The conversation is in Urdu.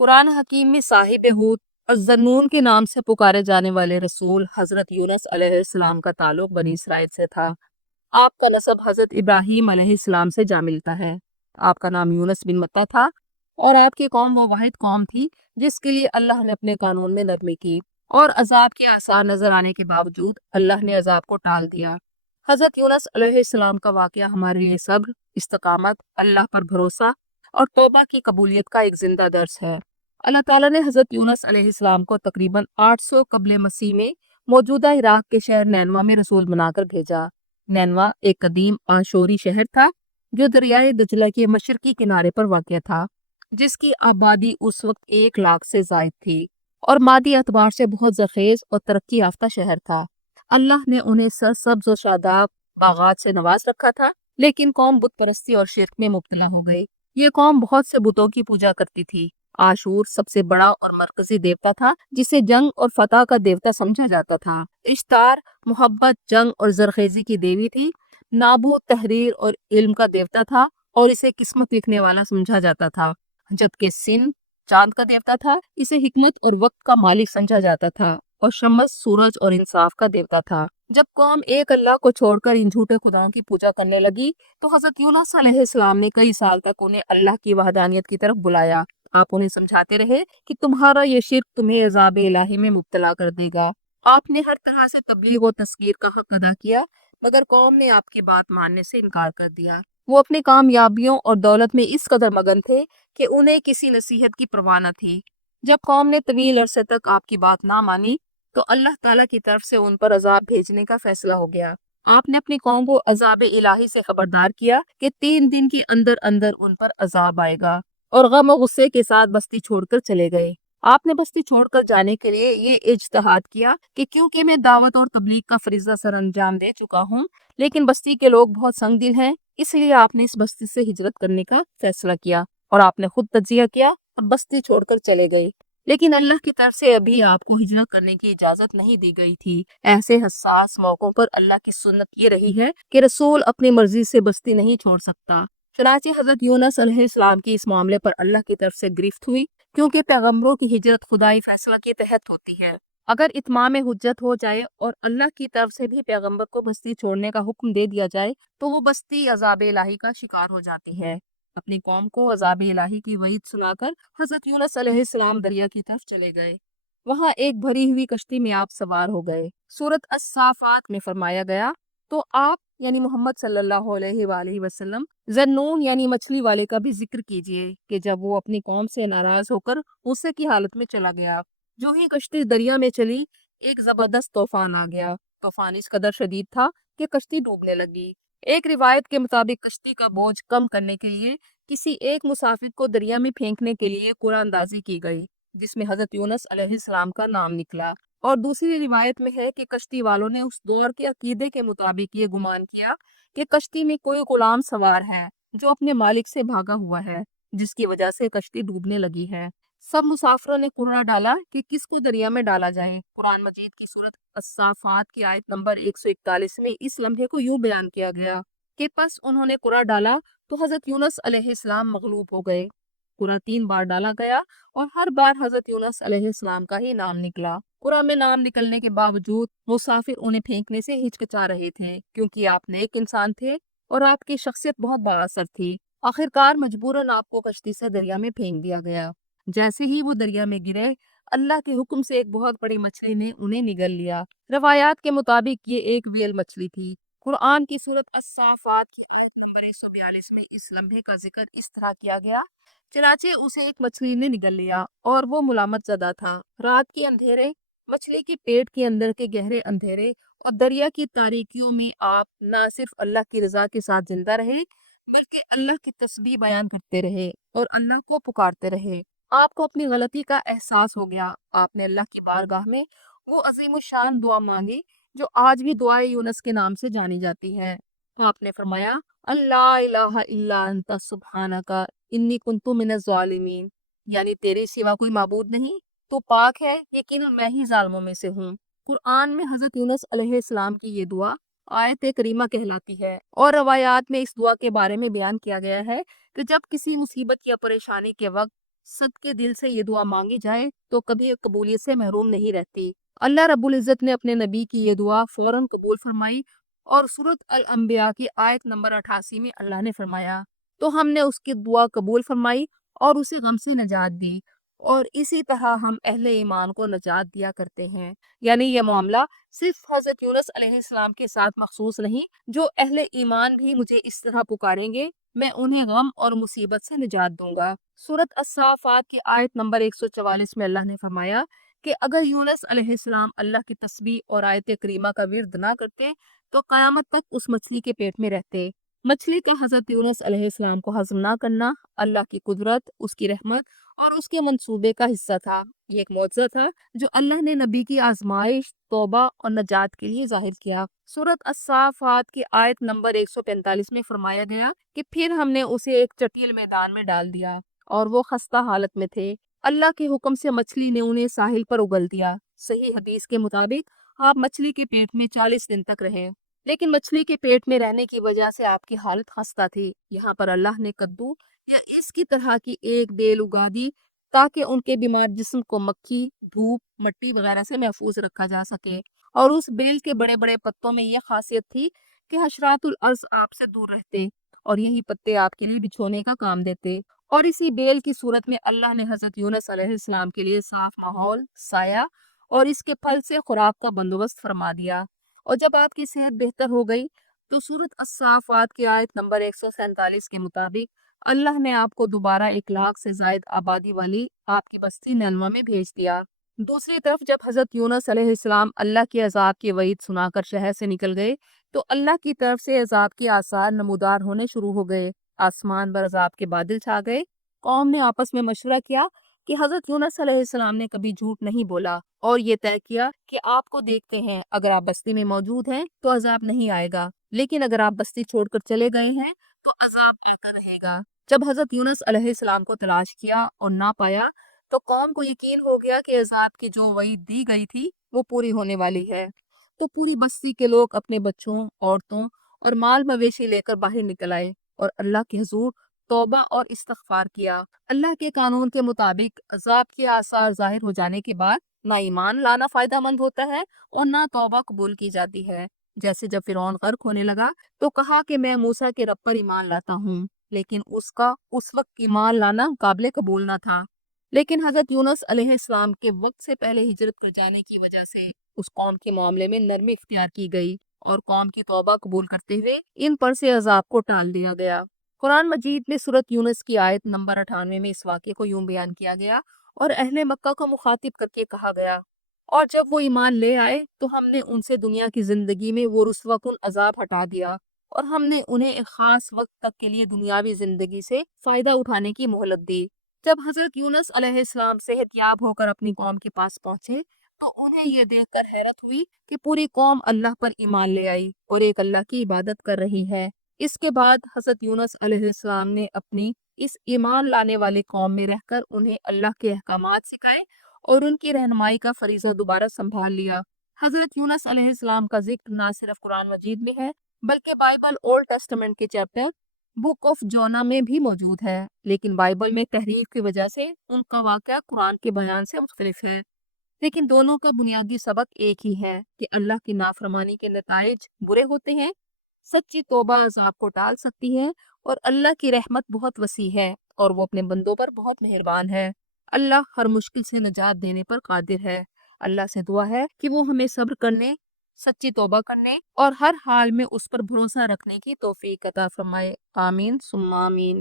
قرآن حکیم میں صاحب ہود اور ذنون کے نام سے پکارے جانے والے رسول حضرت یونس علیہ السلام کا تعلق بنی اسرائیل سے تھا۔ آپ کا نسب حضرت ابراہیم علیہ السلام سے جا ملتا ہے۔ آپ کا نام یونس بن متی تھا اور آپ کی قوم وہ واحد قوم تھی جس کے لیے اللہ نے اپنے قانون میں نرمی کی، اور عذاب کے آثار نظر آنے کے باوجود اللہ نے عذاب کو ٹال دیا۔ حضرت یونس علیہ السلام کا واقعہ ہمارے لیے صبر، استقامت، اللہ پر بھروسہ اور توبہ کی قبولیت کا ایک زندہ درس ہے۔ اللہ تعالیٰ نے حضرت یونس علیہ السلام کو تقریباً 800 قبل مسیح میں موجودہ عراق کے شہر نینوا میں رسول بنا کر بھیجا۔ نینوا ایک قدیم آشوری شہر تھا جو دریائے دجلہ کے مشرقی کنارے پر واقع تھا، جس کی آبادی اس وقت 1 لاکھ سے زائد تھی اور مادی اعتبار سے بہت زرخیز اور ترقی یافتہ شہر تھا۔ اللہ نے انہیں سرسبز و شاداب باغات سے نواز رکھا تھا، لیکن قوم بت پرستی اور شرک میں مبتلا ہو گئی۔ یہ قوم بہت سے بتوں کی پوجا کرتی تھی۔ آشور سب سے بڑا اور مرکزی دیوتا تھا جسے جنگ اور فتح کا دیوتا سمجھا جاتا تھا۔ اشتار محبت، جنگ اور زرخیزی کی دیوی تھی۔ نابو تحریر اور علم کا دیوتا تھا اور اسے قسمت لکھنے والا سمجھا جاتا تھا، جبکہ سن چاند کا دیوتا تھا، اسے حکمت اور وقت کا مالک سمجھا جاتا تھا، اور شمس سورج اور انصاف کا دیوتا تھا۔ جب قوم ایک اللہ کو چھوڑ کر ان جھوٹے خداؤں کی پوجا کرنے لگی تو حضرت یونس علیہ السلام نے کئی سال تک انہیں اللہ کی وحدانیت کی طرف بلایا۔ آپ انہیں سمجھاتے رہے کہ تمہارا یہ شرک تمہیں عذاب الہی میں مبتلا کر دے گا۔ آپ نے ہر طرح سے تبلیغ و تذکیر کا حق ادا کیا، مگر قوم نے آپ کی بات ماننے سے انکار کر دیا۔ وہ اپنی کامیابیوں اور دولت میں اس قدر مگن تھے کہ انہیں کسی نصیحت کی پرواہ نہ تھی۔ جب قوم نے طویل عرصے تک آپ کی بات نہ مانی تو اللہ تعالیٰ کی طرف سے ان پر عذاب بھیجنے کا فیصلہ ہو گیا۔ آپ نے اپنی قوم کو عذاب الہی سے خبردار کیا کہ 3 دن کے اندر اندر ان پر عذاب آئے گا، اور غم و غصے کے ساتھ بستی چھوڑ کر چلے گئے۔ آپ نے بستی چھوڑ کر جانے کے لیے یہ اجتہاد کیا کہ کیونکہ میں دعوت اور تبلیغ کا فریضہ سر انجام دے چکا ہوں، لیکن بستی کے لوگ بہت سنگ دل ہیں، اس لیے آپ نے اس بستی سے ہجرت کرنے کا فیصلہ کیا، اور آپ نے خود تجزیہ کیا اور بستی چھوڑ کر چلے گئے۔ لیکن اللہ کی طرف سے ابھی آپ کو ہجرت کرنے کی اجازت نہیں دی گئی تھی۔ ایسے حساس موقعوں پر اللہ کی سنت یہ رہی ہے کہ رسول اپنی مرضی سے بستی نہیں چھوڑ سکتا۔ چنانچہ حضرت یونس علیہ السلام کی اس معاملے پر اللہ کی طرف سے گرفت ہوئی، کیونکہ پیغمبروں کی ہجرت خدائی فیصلہ کے تحت ہوتی ہے۔ اگر اتمام حجت ہو جائے اور اللہ کی طرف سے بھی پیغمبر کو بستی چھوڑنے کا حکم دے دیا جائے تو وہ بستی عذاب الہی کا شکار ہو جاتی ہے۔ اپنی قوم کو عذاب الہی کی وعید سنا کر حضرت یونس علیہ السلام دریا کی طرف چلے گئے۔ وہاں ایک بھری ہوئی کشتی میں آپ سوار ہو گئے۔ سورۃ الصافات میں فرمایا گیا، تو آپ یعنی محمد صلی اللہ علیہ وآلہ وسلم ذنون یعنی مچھلی والے کا بھی ذکر کیجئے کہ جب وہ اپنی قوم سے ناراض ہو کر غصے کی حالت میں چلا گیا۔ جو ہی کشتی دریا میں چلی، ایک زبردست طوفان آ گیا۔ طوفان اس قدر شدید تھا کہ کشتی ڈوبنے لگی۔ ایک روایت کے مطابق کشتی کا بوجھ کم کرنے کے لیے کسی ایک مسافر کو دریا میں پھینکنے کے لیے قرآن اندازی کی گئی، جس میں حضرت یونس علیہ السلام کا نام نکلا، اور دوسری روایت میں ہے کہ کشتی والوں نے اس دور کے عقیدے کے مطابق یہ گمان کیا کہ کشتی میں کوئی غلام سوار ہے جو اپنے مالک سے بھاگا ہوا ہے، جس کی وجہ سے کشتی ڈوبنے لگی ہے۔ سب مسافروں نے قرعہ ڈالا کہ کس کو دریا میں ڈالا جائے۔ قرآن مجید کی سورۃ الصافات کی آیت نمبر 141 میں اس لمحے کو یوں بیان کیا گیا کہ پس انہوں نے قرعہ ڈالا تو حضرت یونس علیہ السلام مغلوب ہو گئے۔ قرعہ 3 بار ڈالا گیا اور ہر بار حضرت یونس علیہ السلام کا ہی نام نکلا۔ قرعہ میں نام نکلنے کے باوجود مسافر انہیں پھینکنے سے ہچکچا رہے تھے، کیونکہ آپ نیک انسان تھے اور آپ کی شخصیت بہت با اثر تھی۔ آخرکار مجبوراً آپ کو کشتی سے دریا میں پھینک دیا گیا۔ جیسے ہی وہ دریا میں گرے، اللہ کے حکم سے ایک بہت بڑی مچھلی نے انہیں نگل لیا۔ روایات کے مطابق یہ ایک ویل مچھلی تھی۔ قرآن کی سورۃ الصافات کی آیت نمبر 142 میں اس لمحے کا ذکر اس طرح کیا گیا، چنانچہ اسے ایک مچھلی نے نگل لیا اور وہ ملامت زدہ تھا۔ رات کے اندھیرے، مچھلی کے پیٹ کے اندر کے گہرے اندھیرے اور دریا کی تاریکیوں میں آپ نہ صرف اللہ کی رضا کے ساتھ زندہ رہے، بلکہ اللہ کی تسبیح بیان کرتے رہے اور اللہ کو پکارتے رہے۔ آپ کو اپنی غلطی کا احساس ہو گیا۔ آپ نے اللہ کی بارگاہ میں وہ عظیم الشان دعا مانگی جو آج بھی دعائے یونس کے نام سے جانی جاتی ہے۔ آپ نے فرمایا، اللہ الہ الا انت سبحانک انی کنت من الظالمین، یعنی تیرے سوا کوئی معبود نہیں، تو پاک ہے، یقینا میں ہی ظالموں میں سے ہوں۔ قرآن میں حضرت یونس علیہ السلام کی یہ دعا آیت کریمہ کہلاتی ہے، اور روایات میں اس دعا کے بارے میں بیان کیا گیا ہے کہ جب کسی مصیبت یا پریشانی کے وقت صدقے دل سے یہ دعا مانگی جائے تو کبھی قبولیت سے محروم نہیں رہتی۔ اللہ رب العزت نے اپنے نبی کی یہ دعا فوراً قبول فرمائی، اور سورۃ الانبیاء کی آیت نمبر 88 میں اللہ نے فرمایا، تو ہم نے اس کی دعا قبول فرمائی اور اسے غم سے نجات دی، اور اسی طرح ہم اہل ایمان کو نجات دیا کرتے ہیں۔ یعنی یہ معاملہ صرف حضرت یونس علیہ السلام کے ساتھ مخصوص نہیں، جو اہل ایمان بھی مجھے اس طرح پکاریں گے میں انہیں غم اور مصیبت سے نجات دوں گا۔ سورۃ الصافات کی آیت نمبر 144 میں اللہ نے فرمایا کہ اگر یونس علیہ السلام اللہ کی تسبیح اور آیت کریمہ کا ورد نہ کرتے تو قیامت تک اس مچھلی کے پیٹ میں رہتے۔ مچھلی کا حضرت یونس علیہ السلام کو ہضم نہ کرنا اللہ کی قدرت، اس کی رحمت اور اس کے منصوبے کا حصہ تھا۔ یہ ایک معجزہ تھا جو اللہ نے نبی کی آزمائش، توبہ اور نجات کے لیے ظاہر کیا۔ سورۃ الصافات کی آیت نمبر 145 میں فرمایا گیا کہ پھر ہم نے اسے ایک چٹیل میدان میں ڈال دیا اور وہ خستہ حالت میں تھے۔ اللہ کے حکم سے مچھلی نے انہیں ساحل پر اگل دیا۔ صحیح حدیث کے مطابق آپ مچھلی کے پیٹ میں 40 دن تک رہے، لیکن مچھلی کے پیٹ میں رہنے کی وجہ سے آپ کی حالت خستہ تھی۔ یہاں پر اللہ نے کدو یا اس کی طرح کی ایک بیل اگا دی تاکہ ان کے بیمار جسم کو مکھی، دھوپ، مٹی وغیرہ سے محفوظ رکھا جا سکے، اور اس بیل کے بڑے بڑے پتوں میں یہ خاصیت تھی کہ حشرات الارض آپ سے دور رہتے اور یہی پتے آپ کے لیے بچھونے کا کام دیتے۔ اور اسی بیل کی صورت میں اللہ نے حضرت یونس علیہ السلام کے لیے صاف ماحول، سایہ اور اس کے پھل سے خوراک کا بندوبست فرما دیا۔ اور جب آپ کی صحت بہتر ہو گئی تو سورۃ الصافات کی آیت نمبر 147 کے مطابق اللہ نے آپ کو دوبارہ 1 لاکھ سے زائد آبادی والی آپ کی بستی نینوا میں بھیج دیا۔ دوسری طرف جب حضرت یونس علیہ السلام اللہ کے عذاب کی وعید سنا کر شہر سے نکل گئے تو اللہ کی طرف سے عذاب کے آثار نمودار ہونے شروع ہو گئے۔ آسمان پر عذاب کے بادل چھا گئے۔ قوم نے آپس میں مشورہ کیا کہ حضرت یونس علیہ السلام نے کبھی جھوٹ نہیں بولا، اور یہ طے کیا کہ آپ کو دیکھتے ہیں، اگر آپ بستی میں موجود ہیں تو عذاب نہیں آئے گا، لیکن اگر آپ بستی چھوڑ کر چلے گئے ہیں تو عذاب آتا رہے گا۔ جب حضرت یونس علیہ السلام کو تلاش کیا اور نہ پایا تو قوم کو یقین ہو گیا کہ عذاب کی جو وعید دی گئی تھی وہ پوری ہونے والی ہے، تو پوری بستی کے لوگ اپنے بچوں، عورتوں اور مال مویشی لے کر باہر نکل آئے اور اللہ کے حضور توبہ اور استغفار کیا۔ اللہ کے قانون کے مطابق عذاب کے آثار ظاہر ہو جانے کے بعد نہ ایمان لانا فائدہ مند ہوتا ہے اور نہ توبہ قبول کی جاتی ہے۔ جیسے جب فرعون غرق ہونے لگا تو کہا کہ میں موسیٰ کے رب پر ایمان لاتا ہوں، لیکن اس کا اس وقت ایمان لانا قابل قبول نہ تھا۔ لیکن حضرت یونس علیہ السلام کے وقت سے پہلے ہجرت کر جانے کی وجہ سے اس قوم کے معاملے میں نرمی اختیار کی گئی اور قوم کی توبہ قبول کرتے ہوئے ان پر سے عذاب کو ٹال دیا گیا۔ قرآن مجید میں سورۃ یونس کی آیت نمبر 98 میں اس واقعے کو یوں بیان کیا گیا اور اہل مکہ کو مخاطب کر کے کہا گیا، اور جب وہ ایمان لے آئے تو ہم نے ان سے دنیا کی زندگی میں وہ رسوا کن عذاب ہٹا دیا، اور ہم نے انہیں ایک خاص وقت تک کے لیے دنیاوی زندگی سے فائدہ اٹھانے کی مہلت دی۔ جب حضرت یونس علیہ السلام صحت یاب ہو کر اپنی قوم کے پاس پہنچے تو انہیں یہ دیکھ کر حیرت ہوئی کہ پوری قوم اللہ پر ایمان لے آئی اور ایک اللہ کی عبادت کر رہی ہے۔ اس کے بعد حضرت یونس علیہ السلام نے اپنی اس ایمان لانے والی قوم میں رہ کر انہیں اللہ کے احکامات سکھائے اور ان کی رہنمائی کا فریضہ دوبارہ سنبھال لیا۔ حضرت یونس علیہ السلام کا ذکر نہ صرف قرآن مجید میں ہے بلکہ بائبل اولڈ ٹیسٹمنٹ کے چیپٹر بک آف جونا میں بھی موجود ہے، لیکن بائبل میں تحریف کی وجہ سے ان کا واقعہ قرآن کے بیان سے مختلف ہے۔ لیکن دونوں کا بنیادی سبق ایک ہی ہے کہ اللہ کی نافرمانی کے نتائج برے ہوتے ہیں، سچی توبہ عذاب کو ٹال سکتی ہے، اور اللہ کی رحمت بہت وسیع ہے اور وہ اپنے بندوں پر بہت مہربان ہے۔ اللہ ہر مشکل سے نجات دینے پر قادر ہے۔ اللہ سے دعا ہے کہ وہ ہمیں صبر کرنے، سچی توبہ کرنے اور ہر حال میں اس پر بھروسہ رکھنے کی توفیق عطا فرمائے۔ آمین ثم آمین۔